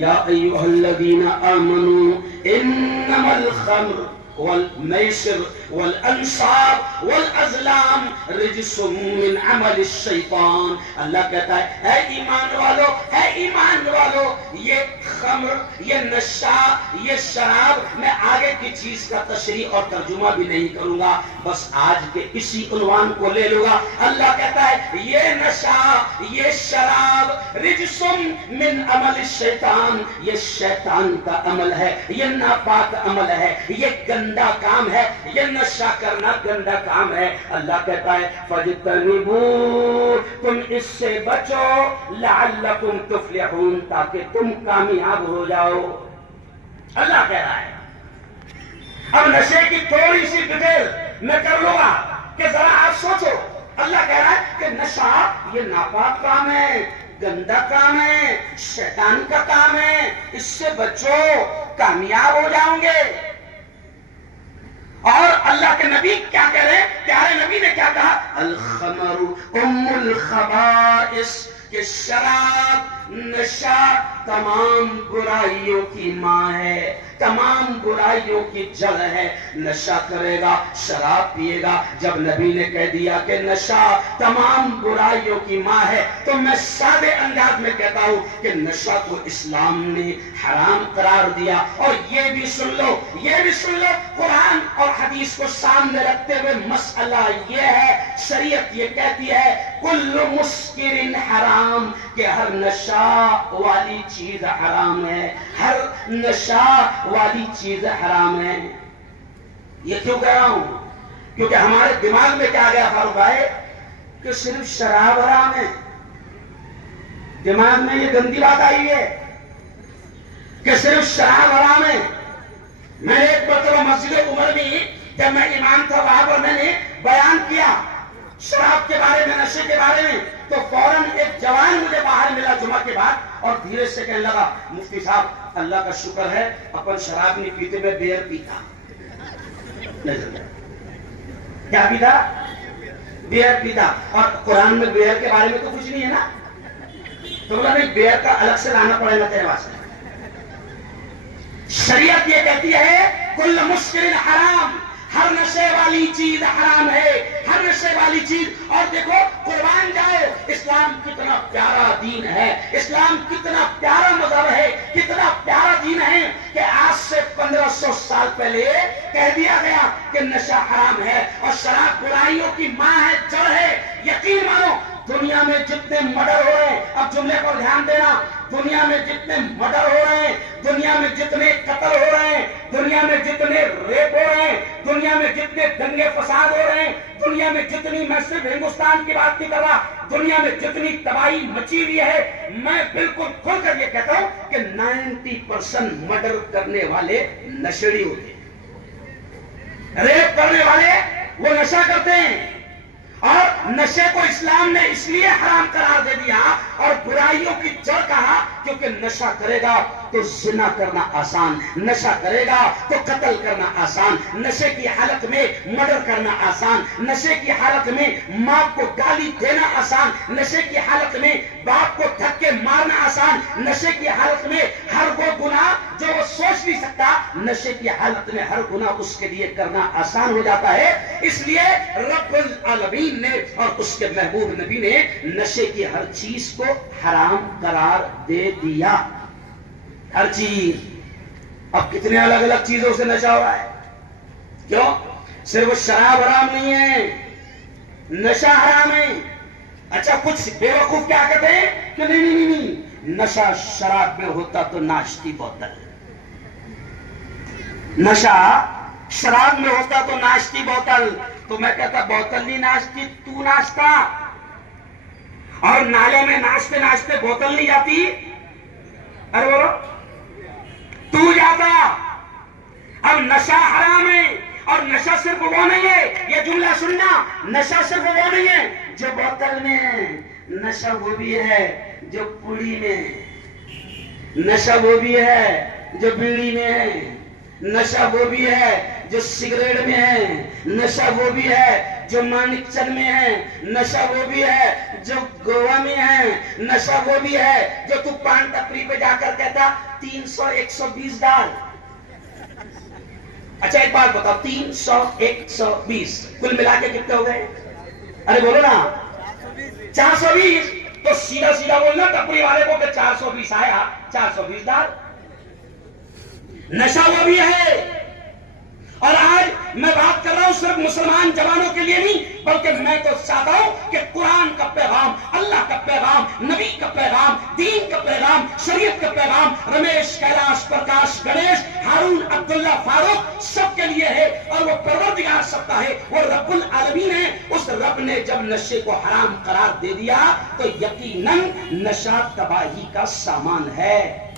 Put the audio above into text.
या अय्युहल्लज़ीना आमनू इन्नमल खम्र वल-मैसिर वल-अंसाब वल-अज़लाम रिज्सुम मिन अमल शैतान। अल्लाह कहता है ईमान वालो, ये खम्र, ये नशा, ये शराब, मैं आगे की चीज का तशरीह और तर्जुमा भी नहीं करूंगा, बस आज के इसी उन्वान को ले लूंगा। अल्लाह कहता है ये नशा, ये शराब रिज्सुम मिन अमल शैतान, ये शैतान का अमल है, ये नापाक अमल है, ये गंदा काम है, ये नशा करना गंदा काम है। अल्लाह कहता है फजतनिबू, तुम इससे बचो, लअल्लकुम तुफ्लिहून, ताकि तुम कामयाब हो जाओ। अल्लाह कह रहा है। अब नशे की थोड़ी सी डिटेल मैं कर लूंगा कि जरा आप सोचो। अल्लाह कह रहा है कि नशा ये नापाक काम है, गंदा काम है, शैतान का काम है, इससे बचो, कामयाब हो जाओगे। और अल्लाह के नबी क्या कह रहे हैं? प्यारे नबी ने क्या कहा? अल खमरु उम्मुल खबाइस, कि शराब, नशा तमाम बुराइयों की माँ है, तमाम बुराइयों की जड़ है। नशा करेगा, शराब पिएगा। जब नबी ने कह दिया कि नशा तमाम बुराइयों की माँ है, तो मैं सादे अंदाज में कहता हूं कि नशा को इस्लाम ने हराम करार दिया। और ये भी सुन लो, कुरान और हदीस को सामने रखते हुए मसला ये है, शरीयत ये कहती है कुल्लु मुस्किरिन हराम, कि हर नशा वाली चीज हराम है, हर नशा वाली चीज हराम है। ये क्यों कह रहा हूं? क्योंकि हमारे दिमाग में क्या गया फारूक भाई कि सिर्फ शराब हराम है। दिमाग में ये गंदी बात आई है कि सिर्फ शराब हराम है। मैंने एक मरतबा मस्जिद उमर में जब मैं इमाम था वहां पर मैंने बयान किया शराब के बारे में, नशे के बारे में, तो फौरन एक जवान मुझे बाहर मिला जुमा के बाद और धीरे से कहने लगा मुफ्ती साहब अल्लाह का शुक्र है अपन शराब नहीं पीते, मैं बियर पीता। क्या पीता? बियर पीता। और कुरान में बियर के बारे में तो कुछ नहीं है ना, तो बोला नहीं बियर का अलग से लाना पड़ेगा तेरे वास्ते। शरीयत ये कहती है कुल्लु मुस्किरिन हराम, हर नशे वाली चीज हराम है, हर नशे वाली चीज। और देखो कुर्बान जाए, इस्लाम कितना प्यारा दीन है, इस्लाम कितना प्यारा मजहब है, कितना प्यारा दीन है कि आज से 1500 साल पहले कह दिया गया कि नशा हराम है और शराब बुराइयों की माँ है, जड़ है। यकीन मानो दुनिया में जितने मर्डर हो रहे हैं, अब जुमले पर ध्यान देना, दुनिया में जितने मर्डर हो रहे हैं, दुनिया में जितने कत्ल हो रहे हैं, दुनिया में जितने रेप हो रहे हैं, दुनिया में जितने दंगे फसाद हो रहे हैं, दुनिया में जितनी, मैं सिर्फ हिंदुस्तान की बात नहीं कर रहा, दुनिया में जितनी तबाही मची हुई है, मैं बिल्कुल खुलकर ये कहता हूं कि 90% मर्डर करने वाले नशेड़ी होते हैं, रेप करने वाले वो नशा करते हैं। और नशे को इस्लाम ने इसलिए हराम करार दे दिया और बुराइयों की जड़ कहा क्योंकि नशा करेगा तो जिना करना आसान, नशा करेगा तो कत्ल करना आसान, नशे की हालत में मर्डर करना आसान, नशे की हालत में मां को गाली देना आसान, नशे की हालत में बाप को धक्के मारना आसान, नशे की हालत में हर वो गुनाह जो वो सोच नहीं सकता, नशे की हालत में हर गुनाह उसके लिए करना आसान हो जाता है। इसलिए रब्बुल आलमीन ने और उसके महबूब नबी ने नशे की हर चीज को हराम करार दे दिया, हर चीज। अब कितने अलग अलग चीजों से नशा हो रहा है, क्यों? सिर्फ शराब हराम नहीं है, नशा हराम है। अच्छा कुछ बेवकूफ क्या कहते हैं कि नहीं, नशा शराब में होता तो नाश्ती बोतल, नशा शराब में होता तो नाश्ती बोतल। तो मैं कहता बोतल नहीं नाश्ती, तू नाश्ता। और नाले में नाचते नाचते बोतल नहीं जाती, अरे बोलो तू जाता। अब नशा हराम है और नशा सिर्फ वो नहीं है, ये जुमला सुनना, नशा सिर्फ वो नहीं है जो बोतल में है, नशा वो भी है जो पुड़ी में, नशा वो भी है जो बीड़ी में है, नशा वो भी है जो सिगरेट में है, नशा वो भी है जो मानिकचंद में है, नशा वो भी है जो गोवा में है, नशा वो भी है जो तू पान टपरी पे जाकर कहता 300 120 डाल। अच्छा एक बात बताओ, 300 120 कुल मिला के कितने हो गए? अरे बोलो ना, 420। तो सीधा सीधा बोलना टपरी वाले को कि 420 आया, 420 डाल। नशा वो भी है। और आज मैं बात कर रहा हूं सिर्फ मुसलमान जवानों के लिए नहीं, बल्कि मैं तो चाहता हूं कि कुरान का पैगाम, अल्लाह का पैगाम, नबी का पैगाम, दीन का पैगाम, शरीयत का पैगाम रमेश, कैलाश, प्रकाश, गणेश, हारून, अब्दुल्ला, फारूक सबके लिए है। और वो परवरदिगार सबका है, वो रब्बुल आलमीन है। उस रब ने जब नशे को हराम करार दे दिया तो यकीनन नशा तबाही का सामान है।